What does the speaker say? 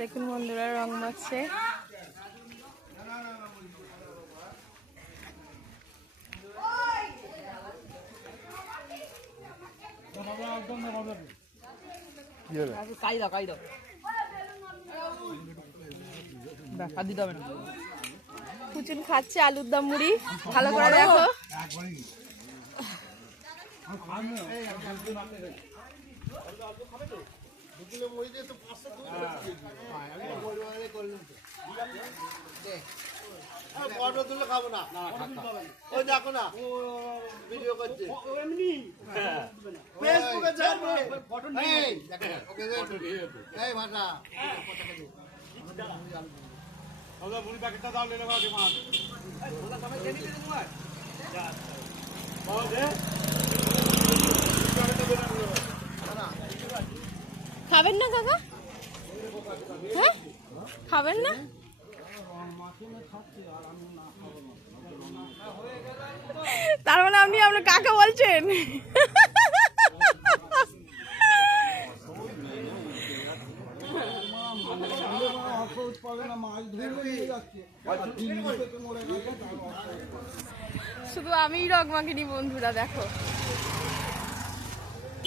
দেখুন বন্ধুরা রং মাখছে। কুচুন খাচ্ছে আলুর দম মুড়ি, ভালো করে দেখো। খাবো না, ওই দেখো না ভিডিও করছে, ফেসবুকে ছাড়বে। এই ভাষা মুড়ি প্যাকেটটা দাও, লেলে বাবা মাছ খাবেন না কাকা? হ্যাঁ খাবেন না? তার মানে আপনি আপনার কাকা বলছেন? শুধু আমিই রং মাখিনি বন্ধুরা, দেখো।